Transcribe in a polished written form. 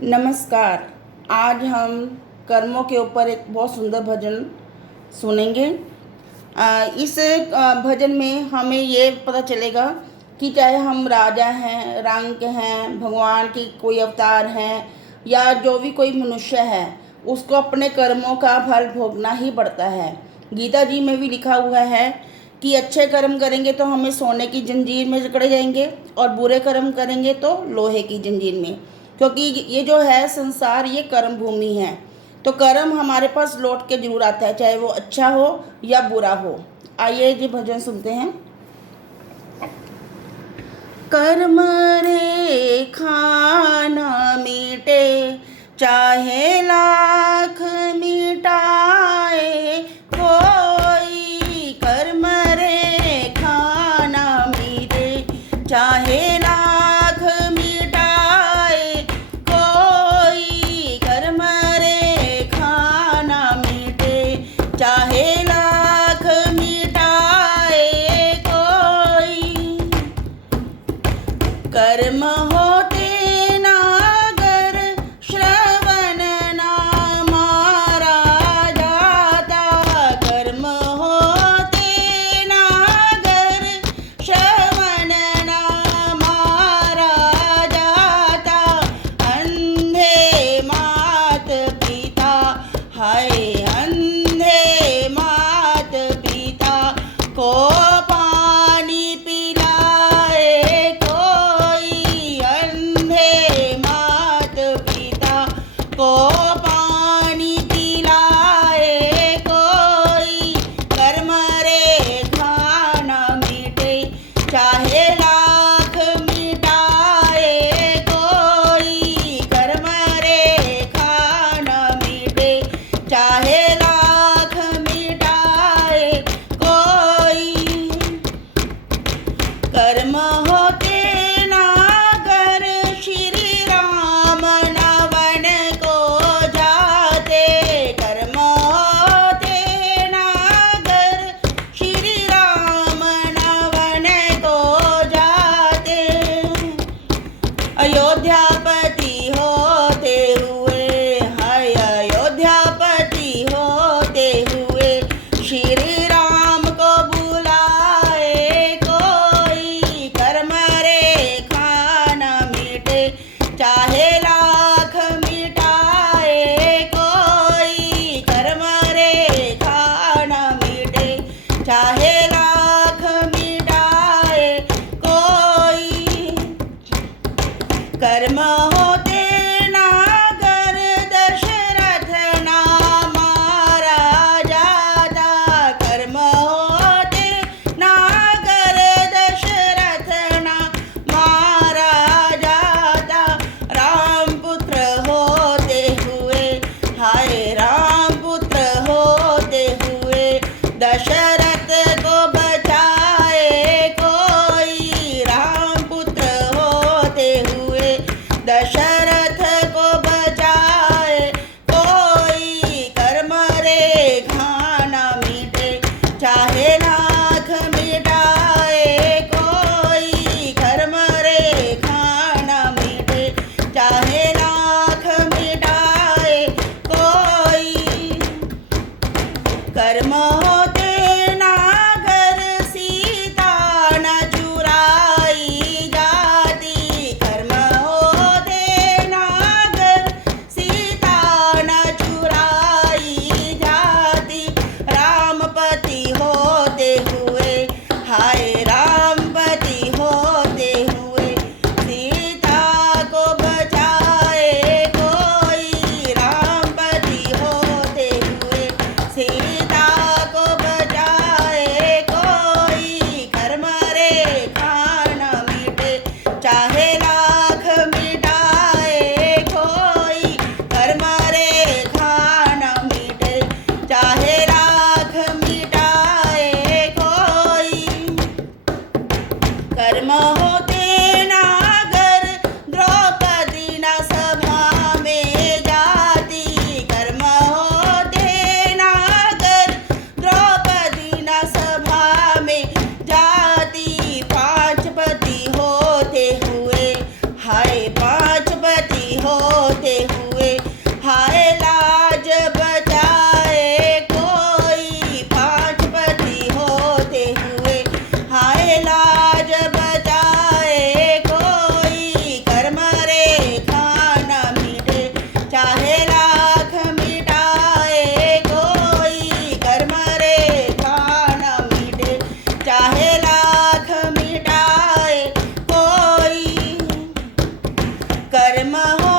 नमस्कार। आज हम कर्मों के ऊपर एक बहुत सुंदर भजन सुनेंगे। इस भजन में हमें ये पता चलेगा कि चाहे हम राजा हैं, रंक हैं, भगवान की कोई अवतार हैं या जो भी कोई मनुष्य है, उसको अपने कर्मों का फल भोगना ही पड़ता है। गीता जी में भी लिखा हुआ है कि अच्छे कर्म करेंगे तो हमें सोने की जंजीर में जकड़े जाएंगे और बुरे कर्म करेंगे तो लोहे की जंजीर में, क्योंकि ये जो है संसार, ये कर्म भूमि है। तो कर्म हमारे पास लौट के जरूर आता है, चाहे वो अच्छा हो या बुरा हो। आइए जी भजन सुनते हैं। कर्म रेखा न मिटे, चाहे लाख मिटाए कोई। कर्म रेखा न मिटे, चाहे लाख मिटाए कोई। कर्म रेखा न मिटे, चाहे लाख मिटाए कोई। कर्म होते नागर, श्रवण ना मारा जाता। कर्म होते नागर, श्रवण ना मारा जाता। अंधे मात पिता, हाय अंधे मात पिता को पानी पिलाए कोई। अंधे मात पिता को पानी पिलाए कोई। कर्म रेखा न मिटे, चाहे लाख मिटाए कोई। कर्म रेखा न मिटे, चाहे लाख मिटाए कोई। कर्म होते नागर, श्री राम नवन को जाते। कर्म होते नागर, श्री राम नवन को जाते। अयोध्यापति होते हुए, हाय अयोध्यापति होते हुए, श्री राम को बुलाए कोई। कर्म रेखा न मिटे, चाहे लाख मिटाए कोई। कर्म रेखा न मिटे, चाहे लाख मिटाए कोई। कर्म होते नागर, दशरथ ना मारा जाता। कर्म होते नागर, दशरथ ना मारा जाता। राम पुत्र होते हुए, हाय राम पुत्र होते हुए, दशरथ को बचाए कोई। राम पुत्र होते हुए, दशरथ को बचाए कोई। कर्म रेखा न मिटे, चाहे लाख मिटाए कोई। कर्म रेखा न मिटे, चाहे लाख मिटाए कोई। कर्म होते नागर, सीता न चुराई जाती। कर्म होते कर्म हो